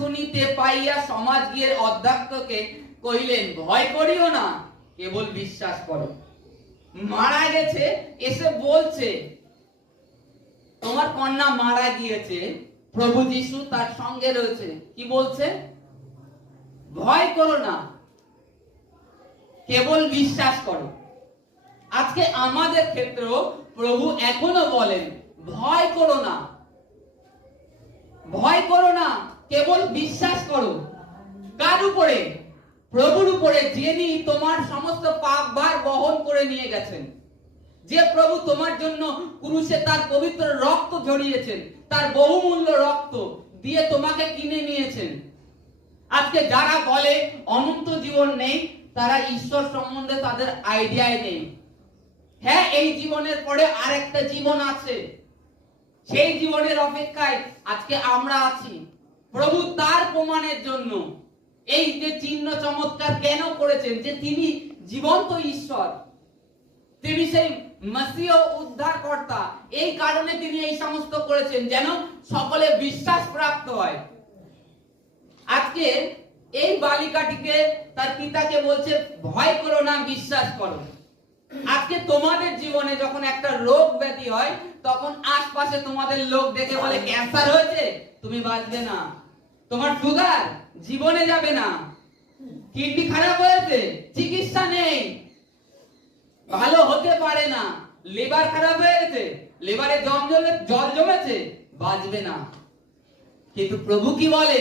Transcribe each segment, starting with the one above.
শুনিতে পাইয়া সমাজ গিয়ে অধ্যক্ষকে কহিলেন, ভয় করিও না, কেবল বিশ্বাস করো। মারা গেছে, এসে বলছে তোমার কন্যা মারা গিয়েছে, প্রভু যিশু তার সঙ্গে রয়েছে, কি বলছে? ভয় করো না, কেবল বিশ্বাস করো। আজকে আমাদের ক্ষেত্রেও প্রভু এখনো বলেন, ভয় করো না, ভয় করো না, কেবল বিশ্বাস করো। কার উপরে? প্রভুর উপরে, যিনি তোমার সমস্ত পাপ ভার বহন করে নিয়ে গেছেন, যে প্রভু তোমার জন্য ক্রুশে তার পবিত্র রক্ত ঝরিয়েছেন, তার বহুমূল্য রক্ত দিয়ে তোমাকে কিনে নিয়েছেন। আজকে যারা বলে অনন্ত জীবন নেই, তারা ঈশ্বর সম্বন্ধে তাদের আইডিয়াই নেই। হ্যাঁ, এই জীবনের পরে আরেকটা জীবন আছে, সেই জীবনের অপেক্ষায় আজকে আমরা আছি। প্রভু তার প্রমাণের জন্য এই যে চিহ্ন চমৎকার কেন করেছেন, যে তিনি জীবন্ত ঈশ্বর, তিনি সেই মসিহ উদ্ধারকর্তা, এই কারণে তিনি এই সমস্ত করেছেন, যেন সকলে বিশ্বাস প্রাপ্ত হয়। আজকে এই বালিকাটিকে তার পিতাকে বলছে, ভয় করো না, বিশ্বাস করো। আজকে তোমাদের জীবনে যখন একটা রোগ ব্যাধি হয়, তখন আশপাশে তোমাদের লোক দেখে বলে, ক্যান্সার হয়েছে, তুমি বাঁচবে না, তোমার সুগার, জীবনে যাবে না, কিডনি খারাপ হয়েছে, চিকিৎসা নেই, ভালো হতে পারে না, লিভার খারাপ হয়েছে, লিভারে জল জমেছে, বাঁচবে না। কিন্তু প্রভু কি বলে?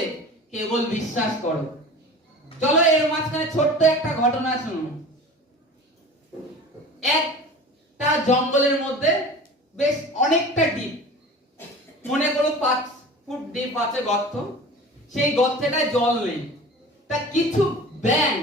কেবল বিশ্বাস করো। চলো এর মাঝখানে ছোট্ট একটা ঘটনা শুনুন। একটা জঙ্গলের মধ্যে বেশ অনেকটা ডিপ, মনে করো 5 ফুট ডিপ আছে গর্ত। সেই গর্তেটায় জল নেই, তা কিছু ব্যাঙ